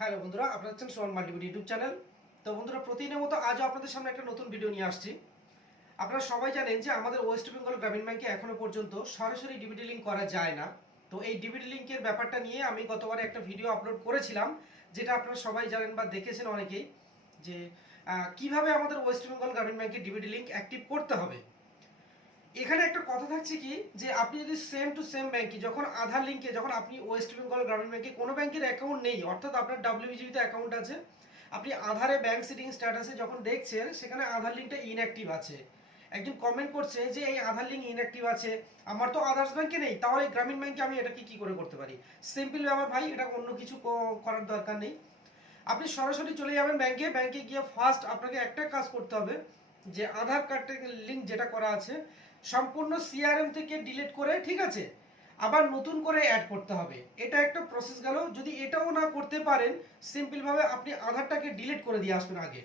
Hello বন্ধুরা, আপনারা হচ্ছেন সোহান মাল্টিমিডিয়া ইউটিউব চ্যানেল। তো বন্ধুরা, প্রতিদিনের মতো আজও আপনাদের সামনে একটা নতুন ভিডিও নিয়ে আসছি। আপনারা সবাই জানেন যে আমাদের ওয়েস্ট বেঙ্গল গ্রামীণ ব্যাংকে এখনো পর্যন্ত সরাসরি ডিবিটি লিঙ্ক করা যায় না। তো এই ডিবিটি লিঙ্কের ব্যাপারটা নিয়ে আমি গতবারে একটা ভিডিও আপলোড করেছিলাম, যেটা আপনারা সবাই জানেন বা দেখেছেন অনেকেই, যে কিভাবে আমাদের ওয়েস্ট বেঙ্গল গ্রামীণ ব্যাংকে ডিবিটি লিঙ্ক অ্যাক্টিভ করতে হবে। এখানে একটা কথা থাকছে কি, যে আপনি যদি সেম টু সেম ব্যাংকে যখন আধার লিঙ্কে যখন আপনি ওয়েস্ট বেঙ্গল গ্রামীণ ব্যাংকে কোনো ব্যাংকের অ্যাকাউন্ট নেই, অর্থাৎ আপনার ডাব্লিউবিজিতে অ্যাকাউন্ট আছে, আপনি আধারে ব্যাংক সিটিং স্ট্যাটাসে যখন দেখছেন সেখানে আধার লিঙ্কটা ইনঅ্যাক্টিভ আছে। একজন কমেন্ট করছে যে এই আধার লিঙ্ক ইনঅ্যাক্টিভ আছে, আমার তো আদার্স ব্যাংকে নেই, তাহলে গ্রামীণ ব্যাংকে আমি এটাকে কি করে করতে পারি? সিম্পল ব্যাপার ভাই, এটা অন্য কিছু করার দরকার নেই। আপনি সরাসরি চলে যাবেন ব্যাংকে, ব্যাংকে গিয়ে ফার্স্ট আপনাকে একটা কাজ করতে হবে, যে আধার কার্ডের লিঙ্ক যেটা করা আছে সম্পূর্ণ সিআরএম থেকে ডিলিট করে, ঠিক আছে, আবার নতুন করে অ্যাড করতে হবে। এটা একটা প্রসেস গেল। যদি এটাও না করতে পারেন, সিম্পল ভাবে আপনি আধারটাকে ডিলিট করে দিয়ে আসবেন আগে,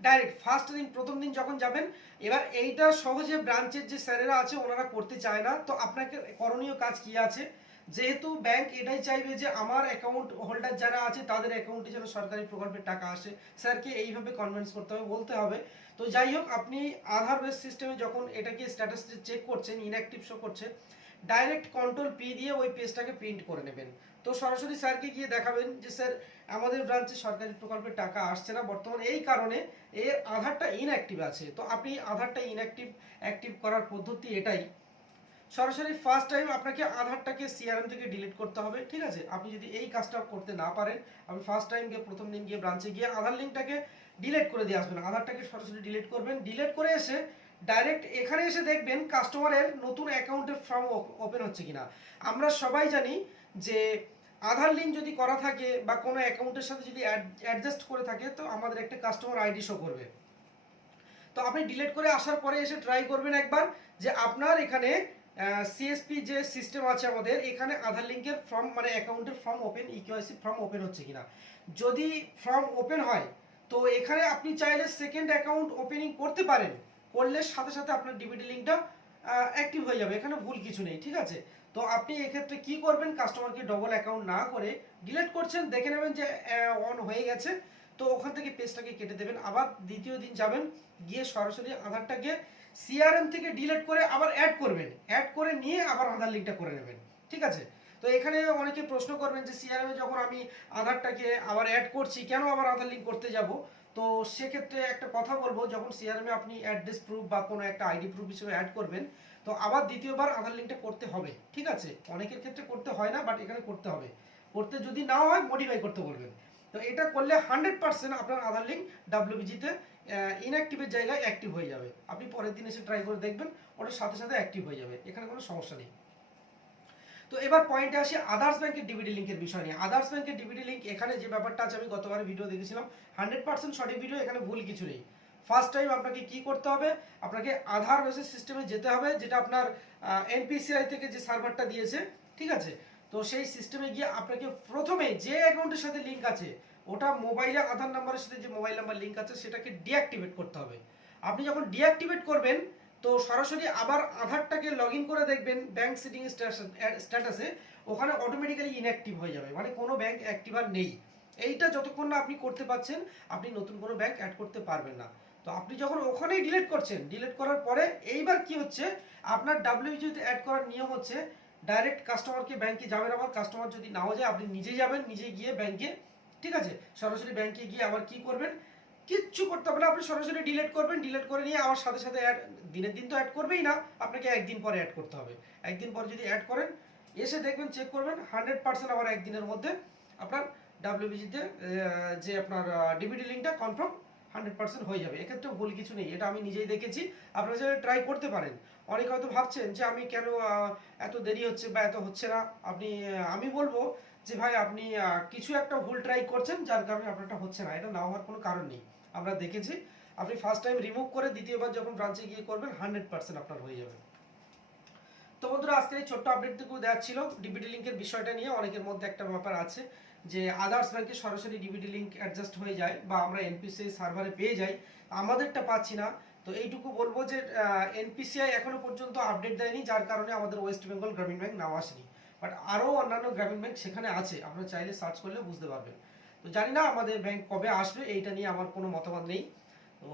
ডাইরেক্ট ফার্স্ট দিন প্রথম দিন যখন যাবেন। এবার এইটা সহজে ব্রাঞ্চের যে স্যারেরা আছে ওনারা করতে চায় না। তো আপনাকে করণীয় কাজ কি আছে, যেহেতু ব্যাংক এটাই চাইবে যে আমার অ্যাকাউন্ট হোল্ডার যারা আছে তাদের অ্যাকাউন্টে যেন সরকারি প্রকল্পের টাকা আসে, স্যারকে এইভাবে কনভিন্স করতে হবে, বলতে হবে। তো যাই হোক, আপনি আধার বেস সিস্টেমে যখন এটাকে স্ট্যাটাস চেক করছেন, ইনঅ্যাক্টিভ শো করছে, ডাইরেক্ট কন্ট্রোল পি দিয়ে ওই পেজটাকে প্রিন্ট করে নেবেন। তো সরাসরি স্যারকে গিয়ে দেখাবেন যে স্যার, আমাদের ব্রাঞ্চে সরকারি প্রকল্পের টাকা আসছে না বর্তমানে, এই কারণে এর আধারটা ইনঅ্যাক্টিভ আছে। তো আপনি আধারটা অ্যাক্টিভ করার পদ্ধতি এটাই, সরাসরি ফার্স্ট টাইম আপনাকে আধারটাকে সিআরএম থেকে ডিলিট করতে হবে, ঠিক আছে। আপনি যদি এই কাজটা করতে না পারেন, আপনি ফার্স্ট টাইম গিয়ে প্রথম দিন গিয়ে ব্রাঞ্চে গিয়ে আধার লিঙ্কটাকে ডিলিট করে দিয়ে আসবেন, আধারটাকে সরাসরি ডিলিট করবেন। ডিলিট করে এসে ডাইরেক্ট এখানে এসে দেখবেন কাস্টমারের নতুন অ্যাকাউন্টের ফর্ম ওপেন হচ্ছে কিনা। আমরা সবাই জানি যে আধার লিঙ্ক যদি করা থাকে বা কোনো অ্যাকাউন্টের সাথে যদি অ্যাডজাস্ট করে থাকে, তো আমাদের একটা কাস্টমার আইডি শো করবে। তো আপনি ডিলিট করে আসার পরে এসে ট্রাই করবেন একবার, যে আপনার এখানে সিএসপি যে সিস্টেম আছে আমাদের এখানে, আধার লিঙ্কের ফর্ম মানে অ্যাকাউন্টের form open, eKYC form open হচ্ছে কিনা। যদি ফর্ম ওপেন হয়, তো এখানে আপনি চাইলে সেকেন্ড অ্যাকাউন্ট ওপেনিং করতে পারেন, করলে সাথে সাথে আপনার ডিবিটি লিঙ্কটা অ্যাক্টিভ হয়ে যাবে, এখানে ভুল কিছু নেই, ঠিক আছে। তো আপনি এক্ষেত্রে কি করবেন, কাস্টমারকে ডবল অ্যাকাউন্ট না করে ডিলিট করছেন, দেখে নেবেন যে অন হয়ে গেছে। তো ওখান থেকে পেজটাকে কেটে দেবেন, আবার দ্বিতীয় দিন যাবেন, গিয়ে সরাসরি আধারটাকে সিআরএম থেকে ডিলিট করে আবার অ্যাড করবেন, অ্যাড করে নিয়ে আবার আধার লিঙ্কটা করে নেবেন, ঠিক আছে। তো এখানে অনেকে প্রশ্ন করবেন যে সিআরএম এ যখন আমি আধারটাকে আবার অ্যাড করছি, কেন আবার আধার লিঙ্ক করতে যাব? তো সেক্ষেত্রে একটা কথা বলবো, যখন সিআরএম এ আপনি অ্যাড্রেস প্রুফ বা কোনো একটা আইডি প্রুফ হিসেবে অ্যাড করবেন, তো আবার দ্বিতীয়বার আধার লিঙ্কটা করতে হবে, ঠিক আছে। অনেকের ক্ষেত্রে করতে হয় না, বাট এখানে করতে হবে। করতে যদি না হয় মডিফাই করতে বলবেন। তো এটা করলে 100% আপনার আধার লিঙ্ক ডাব্লিউবিজিতে ইনঅ্যাক্টিভের জায়গায় অ্যাক্টিভ হয়ে যাবে। আপনি পরের দিন এসে ট্রাই করে দেখবেন, ওটার সাথে সাথে অ্যাক্টিভ হয়ে যাবে, এখানে কোনো সমস্যা নেই। তো এবার পয়েন্টে আসি আদার্স ব্যাংকের ডিবিটি লিঙ্কের বিষয় নিয়ে। আদার্স ব্যাংকের ডিবিটি লিঙ্ক এখানে যে ব্যাপারটা আছে, আমি গতবার ভিডিও দেখেছিলাম, 100% সঠিক ভিডিও, এখানে ভুল কিছু নেই। ফার্স্ট টাইম আপনাকে কি করতে হবে, আপনাকে আধার বেসিস সিস্টেমে যেতে হবে, যেটা আপনার এনপিসিআই থেকে যে সার্ভারটা দিয়েছে, ঠিক আছে। তো সেই সিস্টেমে গিয়ে আপনাকে প্রথমে যে অ্যাকাউন্টের সাথে লিঙ্ক আছে, ওটা মোবাইলে আধার নাম্বারের সাথে যে মোবাইল নাম্বার লিঙ্ক আছে সেটাকে ডিঅ্যাক্টিভেট করতে হবে। আপনি যখন ডিঅ্যাক্টিভেট করবেন, তো সরাসরি আবার আধারটাকে লগ ইন করে দেখবেন ব্যাংক সিটিং স্ট্যাটাসে, ওখানে অটোমেটিক্যালি ইনঅ্যাক্টিভ হয়ে যাবে, মানে কোনো ব্যাংক অ্যাক্টিভ আর নেই। এইটা যতক্ষণ না আপনি করতে পারছেন, আপনি নতুন কোনো ব্যাংক অ্যাড করতে পারবেন না। তো আপনি যখন ওখানেই ডিলিট করছেন, ডিলিট করার পরে এইবার কি হচ্ছে, আপনার ডাব্লিউবিজিতে অ্যাড করার নিয়ম হচ্ছে ডাইরেক্ট কাস্টমারকে ব্যাংকে যাবেন, আবার কাস্টমার যদি নাও যায় আপনি নিজে যাবেন, নিজে গিয়ে ব্যাংকে, ঠিক আছে, সরাসরি ব্যাংকে গিয়ে আবার কি করবেন, কিচ্ছু করতে হবে না, আপনি সরাসরি ডিলিট করবেন, ডিলিট করে নিয়ে আমার সাথে সাথে অ্যাড, দিনের দিন তো অ্যাড করবেই না, আপনাকে একদিন পরে অ্যাড করতে হবে। একদিন পরে যদি অ্যাড করেন, এসে দেখবেন, চেক করবেন 100% আবার একদিনের মধ্যে আপনার ডাব্লিউবিজিতে যে আপনার ডিবিটি লিঙ্কটা কনফার্ম 100% হয়ে যাবে, এক্ষেত্রে ভুল কিছু নেই, এটা আমি নিজেই দেখেছি। আপনারা যদি ট্রাই করতে পারেন। অনেকে হয়তো ভাবছেন যে আমি কেন এত দেরি হচ্ছে বা এত হচ্ছে না, আপনি আমি বলবো যে ভাই, আপনি কিছু একটা ভুল ট্রাই করছেন, যার কারণে আপনারটা হচ্ছে না, এটা না হওয়ার কোনো কারণ নেই। আমরা দেখেছি, আপনি ফার্স্ট টাইম রিমুভ করে দ্বিতীয়বার যখন ব্রাঞ্চে গিয়ে করবেন, 100% আপনার হয়ে যাবে। তো বন্ধুরা, আজকে এই ছোট্ট আপডেটটুকু দেওয়া ছিল ডিবিটি লিঙ্কের বিষয়টা নিয়ে। অনেকের মধ্যে একটা ব্যাপার আছে যে আদার্স ব্যাংকে সরাসরি ডিবিটি লিঙ্ক অ্যাডজাস্ট হয়ে যায় বা আমরা এনপিসিআই সার্ভারে পেয়ে যাই, আমাদেরটা পাচ্ছি না। তো এইটুকু বলবো যে এনপিসিআই এখনো পর্যন্ত আপডেট দেয়নি, যার কারণে আমাদের ওয়েস্ট বেঙ্গল গ্রামীণ ব্যাংক নাও আসেনি। বাট আরও অন্যান্য গ্রামীণ ব্যাংক সেখানে আছে, আপনারা চাইলে সার্চ করলে বুঝতে পারবেন। তো জানি না আমাদের ব্যাংক কবে আসবে, এইটা নিয়ে আমার কোনো মতামত নেই। তো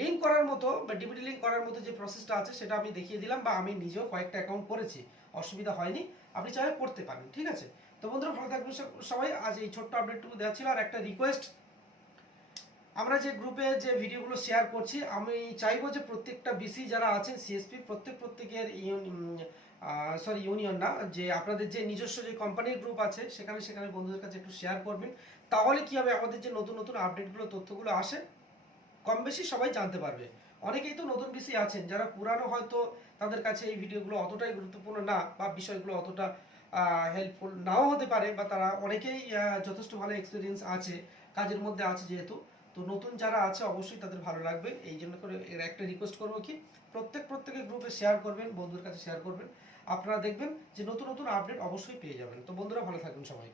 লিঙ্ক করার মতো বা ডিবিটি লিঙ্ক করার মতো যে প্রসেসটা আছে সেটা আমি দেখিয়ে দিলাম, বা আমি নিজেও কয়েকটা অ্যাকাউন্ট করেছি, অসুবিধা হয়নি, আপনি চাইলে করতে পারেন, ঠিক আছে। তো বন্ধুরা ভালো থাকবেন সবাই, আজ এই ছোট্ট আপডেটটুকু দেওয়া ছিল। আর একটা রিকোয়েস্ট, আমরা যে গ্রুপে যে ভিডিওগুলো শেয়ার করছি, আমি চাইবো যে প্রত্যেকটা বিসি যারা আছেন সিএসপি প্রত্যেকের ইউনিয়ন না, যে আপনাদের যে নিজস্ব যে কোম্পানির গ্রুপ আছে সেখানে সেখানে বন্ধুদের কাছে একটু শেয়ার করবেন। তাহলে কি হবে, আমাদের যে নতুন নতুন আপডেটগুলো তথ্যগুলো আসে কম বেশি সবাই জানতে পারবে। অনেকেই তো নতুন বিসি আছেন যারা পুরানো, হয়তো তাদের কাছে এই ভিডিওগুলো অতটাই গুরুত্বপূর্ণ না, বা বিষয়গুলো অতটা হেল্পফুল নাও হতে পারে, বা তারা অনেকেই যথেষ্ট ভালো এক্সপিরিয়েন্স আছে, কাজের মধ্যে আছে যেহেতু। তো নতুন যারা আছে অবশ্যই তাদের ভালো লাগবে, এই জন্য করে এর একটা রিকোয়েস্ট করবো কি, প্রত্যেকের গ্রুপে শেয়ার করবেন, বন্ধুদের কাছে শেয়ার করবেন, আপনারা দেখবেন যে নতুন নতুন আপডেট অবশ্যই পেয়ে যাবেন। তো বন্ধুরা ভালো থাকবেন সবাই।